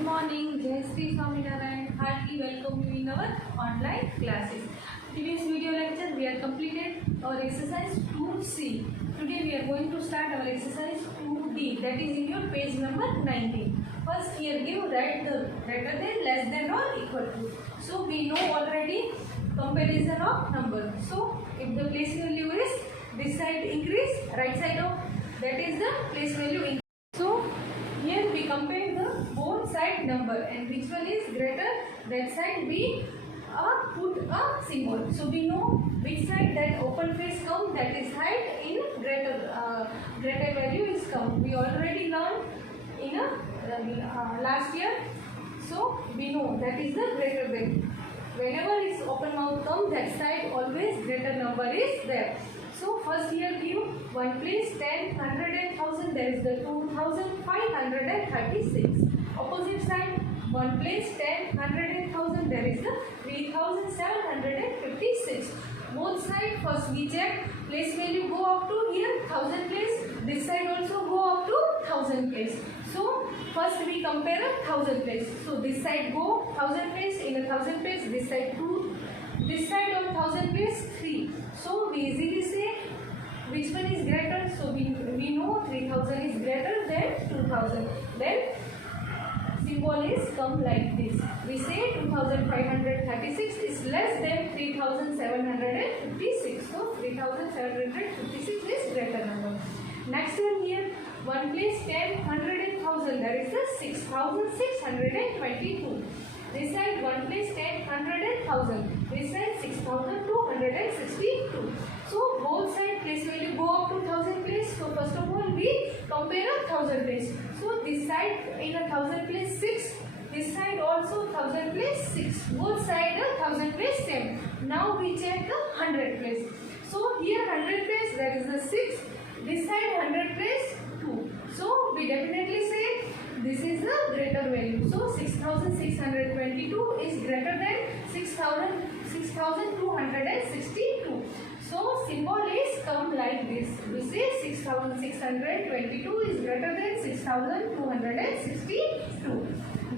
Good morning, Jai Sri Swaminarayan. Heartily welcome you in our online classes. Previous video lecture we have completed our exercise 2C. Today we are going to start our exercise 2D, that is in your page number 19. First here give write the greater than, less than or equal to. So we know already comparison of number. So if the place value is this side increase, right side of that is the place value increase. So here we compare the both side number and which one is greater, that side we put a symbol. So we know which side that open face come, that is height in greater value is come. We already learned in last year. So we know that is the greater value. Whenever is open mouth come, that side always greater number is there. So first here give 1 place 10, 100 and 1000, there is the 2536. Opposite side 1 place 10, 100 and 1000, there is the 3756. Both side first we check place value go up to here 1000 place, this side also go up to 1000 place. So first we compare 1000 place. So this side go 1000 place, in 1000 place this side 2, this side of 1000 place 3. So we easily say which one is greater. So we know 3000 is greater than 2000. Then symbol is come like this. We say 2536 is less than 3756. So 3756 is greater number. Next one here 1 place 10, 100 and 1000, there is the 6622. This side 1 place 10, 100 and 1000. This side 6262. So both side place value go up to 1000 place. So first of all we compare 1000 place. So this side in 1000 place 6. This side also 1000 place 6. Both side 1000 place same. Now we check the 100 place. So here 100 place there is the 6. This side 100 place 2. So we definitely say this is the greater value. So 6622 is greater than 6262. So symbol is come like this. We say 6622 is greater than 6262.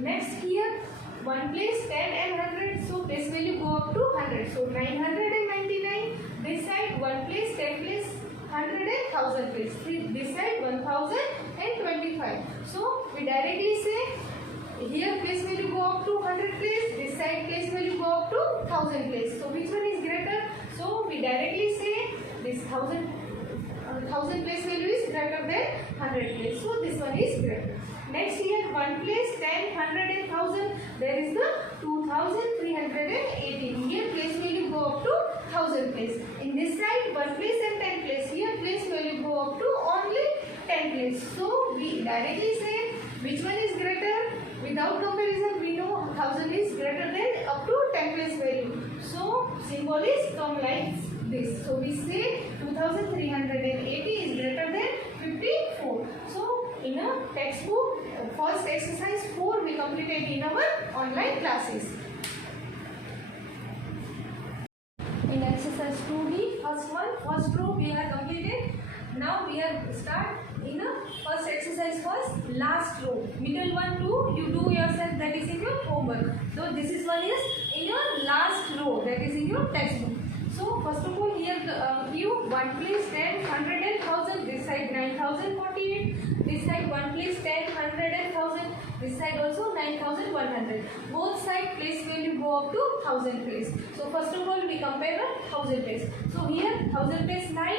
Next here 1 place 10 and 100. So place value go up to 100. So 999. This side 1 place 10 place 100 and 1000 place. This side 1025. So we directly say here place value go up to 100 place. This side place value go up to 1000 place. So which one is greater? So we directly say this 1000 place value is greater than 100 place. So this one is greater. Next here 1 place 10, 100 and 1000. There is the 2318. Here place value go up to 1000 place. In this side 1 place and 10 place. Here place value go up to only 10 place. So we directly say which one is greater. Without comparison we know 1000 is greater than up to 10 place value. So symbol is come like this. So we say 2380 is greater than 54. So in a textbook, first exercise 4 we completed in our online classes. In exercise 2D, first row we have completed. Now we are start in a first exercise first, last row. Middle one too, you do yourself, that is in your homework. So this is one is in your last row, that is in your textbook. So first of all here give 1 place 10, 100 and 1000. This side 9048. This side 1 place 10, 100 and 1000. This side also 9100. Both side place value go up to 1000 place. So first of all we compare 1000 place. So here 1000 place 9.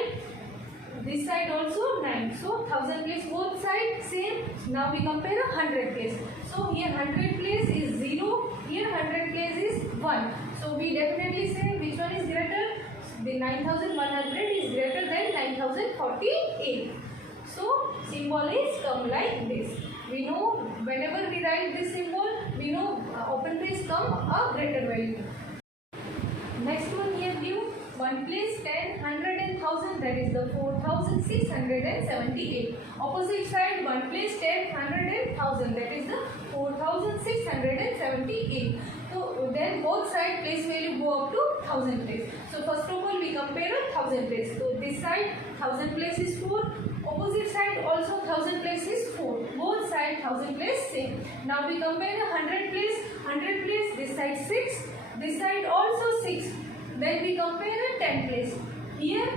This side also 9. So 1000 place both sides same. Now we compare 100 place. So here 100 place is 0. Here 100 place is 1. So we definitely say which one is greater. The 9100 is greater than 9048. So symbol is come like this. We know whenever we write this symbol, we know open place come a greater value. Next one here give 1 place 10, 100 and 1000, that is the 4678. Opposite side 1 place 10, 100 and 1000, that is the 4678. So then both side place value go up to 1000 place. So first of all we compare 1000 place. So this side 1000 place is 4. opposite side also 1000 place is 4. Both side 1000 place same. Now we compare the 100 place. 100 place, this side 6. This side also 6. Then we compare the 10 place. Here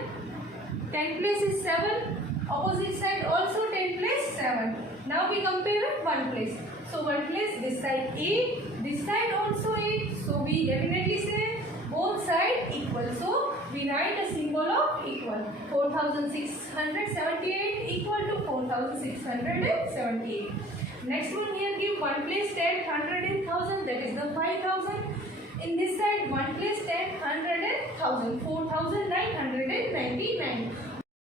10 place is 7. Opposite side also 10 place 7. Now we compare the 1 place. So 1 place, this side 8. This side also 8. So we definitely say both sides equal. So we write a symbol of equal. 4678 equal to 4678. Next one here give 1 place 10, 100 and 1000, that is the 5000. In this side 1 place 10, 100 and 1000, 4999.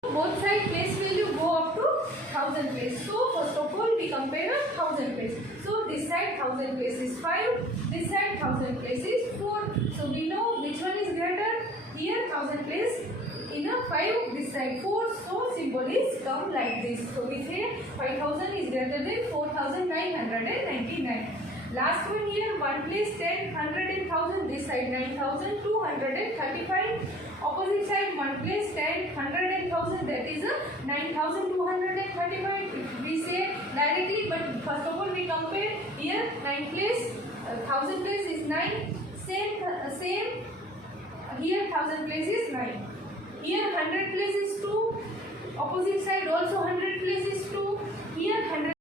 Both side place value go up to 1000 place. So first of all we compare 1000 place. So this side 1000 place is 5, this side 1000 place is 4. So we know which one is greater. Here 1000 place in a 5, this side 4. So symbol is come like this. So we say 5000 is greater than 4999. Last one here 1 place 10, 100 and 1000. This side 9235. Opposite side 1 place 10, 100 and 1000. That is a 9235. We say directly, but first of all we compare. Here 9 place, 1000 place is 9. Same. Here 1000 place is 9. Here 100 place is 2. Opposite side also 100 place is 2. Here 100.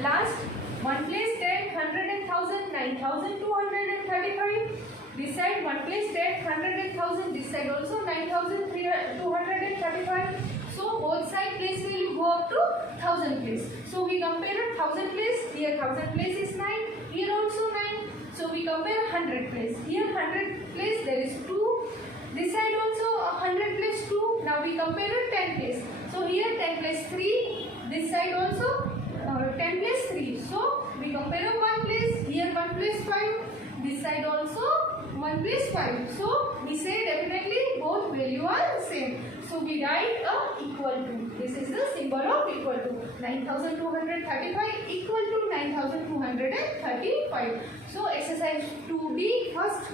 Last 1 place 10, 100 and 1000, 9235. This side 1 place 10, 100 and 1000. This side also 9235. So both side place will go up to 1000 place. So we compare 1000 place. Here 1000 place is 9. Here also 9. So we compare 100 place. Here 100 place there is 2. This side also 100 place 2. Now we compare 10 place. So here 10 place 3. This side also 10 place 3. So we compare 1 place. Here 1 place 5. This side also 1 place 5. So we say definitely both value are same. So we write equal to. This is the symbol of equal to. 9235 equal to 9235. So exercise 2B first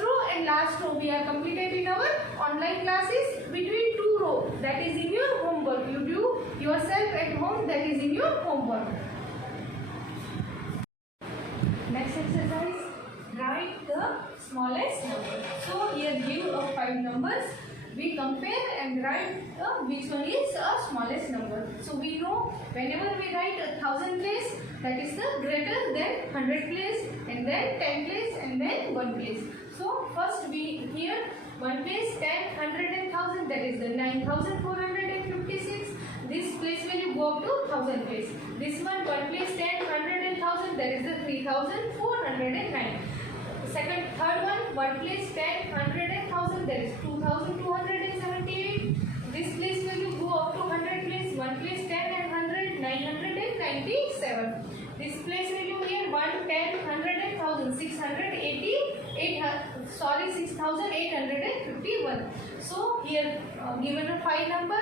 row and last row we are completed in our online classes. Between 2 rows, that is in your homework. You do yourself at home, that is in your homework. Next exercise, write the smallest number. So here give 5 numbers. We compare and write which one is a smallest number. So we know whenever we write 1000 place, that is the greater than 100 place, and then 10 place, and then 1 place. So first we here 1 place 10, 100 and 1000, that is the 9456. This place will go up to 1000 place. This one 1 place 10, 100 and 1000, that is the 3409. Third one 1 place 10, 100 and 1000, that is 2278. This place will go up to 100 place. 1 place 10 and 100, 997. This place will be here 1, 10, 100 and 1000, 6851. So here given a 5 number,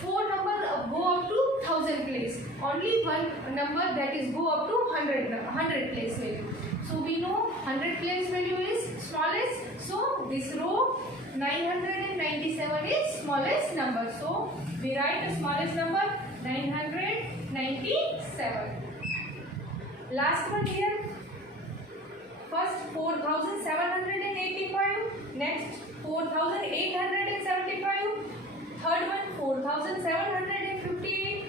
4 number go up to 1000 place. Only one number that is go up to 100 place value. So we know 100 place value is smallest. So this row 997 is smallest number. So we write the smallest number 997. Last one here. First 4785. Next 4875. Third one 4758.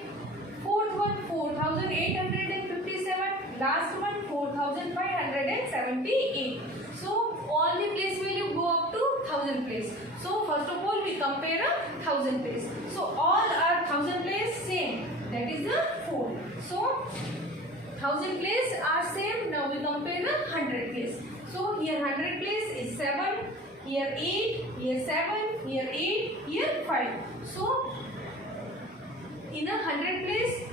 Fourth one 4857. Last one 4578. So all the place value go up to 1000 place. So first of all we compare 1000 place. So all are 1000 place same. That is the 4. So 1000 place are same. Now we compare 100 place. So here 100 place is 7. Here 8. Here 7. Here 8. Here 5. So in a 100 place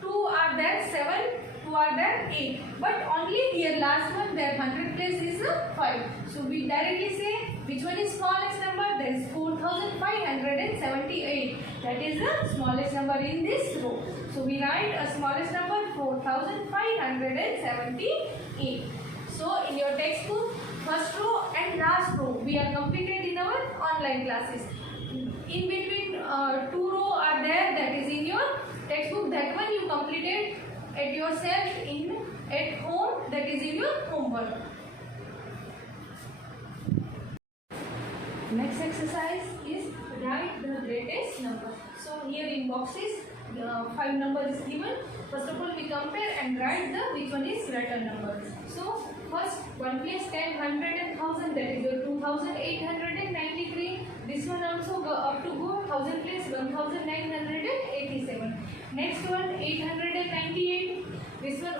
2 are there 7. 2 are there 8, but only here last one there 100 place is 5. So we directly say which one is smallest number. That is 4578. That is the smallest number in this row. So we write a smallest number 4578. So in your textbook first row and last row we are completed in our online classes. in between two row are there, that is in your textbook. That one you completed at yourself at home, that is in your homework. Next exercise is write the greatest number. So here in boxes 5 numbers is given. First of all we compare and write the which one is greater number. So first 1 place 10, 100 and 1000, that is your 2893. This one also go up to go 1000 place 1987. Next one 898. This one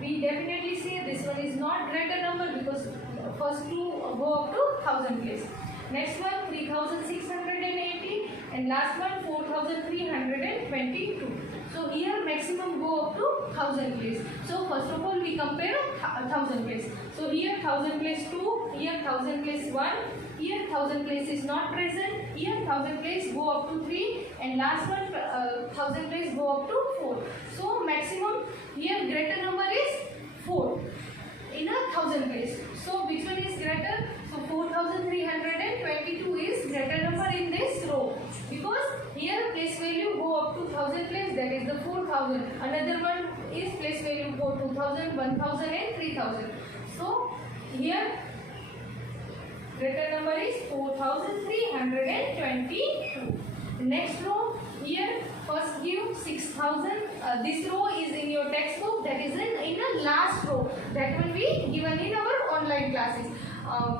we definitely say this one is not greater number because first two go up to 1000 place. Next one 3680 and last one 4322. So here maximum go up to 1000 place. So first of all we compare 1000 place. So here 1000 place 2, here 1000 place 1, here 1000 place is not present, here 1000 place go up to 3 and last one 1000 place go up to 4. So maximum here greater number is 4 in a 1000 place. So which one is greater? So 4322 is greater number in this row because here place value go up to 1000 place, that is the 4000. Another one is place value go 2000, 1000 and 3000. So here greater number is 4322. Next row, here first give 6000. This row is in your textbook, that is in the last row. That will be given in our online classes.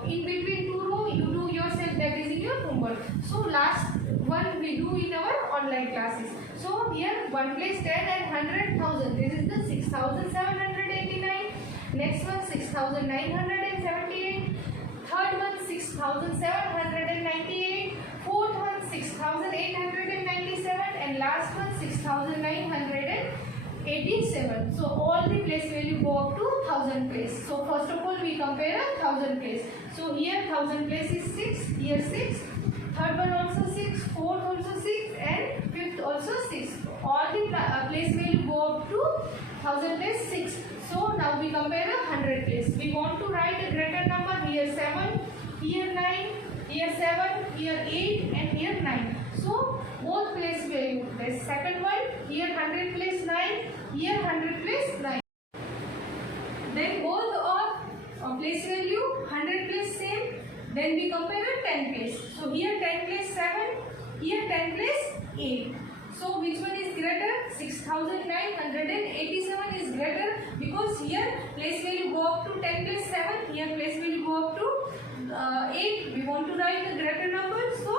In between two row you do yourself, that is in your homework. So last one we do in our online classes. So here 1 place 10 and 100,000. This is the 6789. Next one 6978. Third one 6798. Fourth one 6897 and last one 6987. So all the place value go up to 1000 place. So first of all we compare 1000 place. So here 1000 place is 6, here 6, third one also 6, fourth also 6 and fifth also 6. All the place value go up to 1000 place 6. So now we compare 100 place. We want to write a greater number, here 7, here 9, here 7, here 8 and here 9. So both place value. The second one, here 100 place 9, here 100 place 9. Then both of place value 100 place same. Then we compare 10 place. So here 10 place 7, here 10 place 8. So which one is greater? 6987 is greater because here place value go up to 10 place 7, here place value go up to 8. We want to write a greater number. So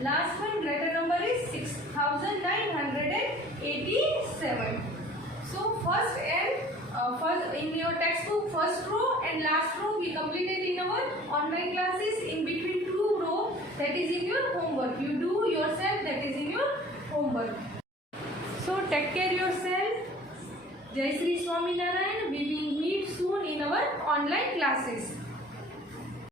last one greater number is 6987. So first in your textbook first row and last row we completed in our online classes. In between two row, that is in your homework. You do yourself, that is in your homework. So take care yourself. Jai Shri Swami Narayan. We will meet soon in our online classes.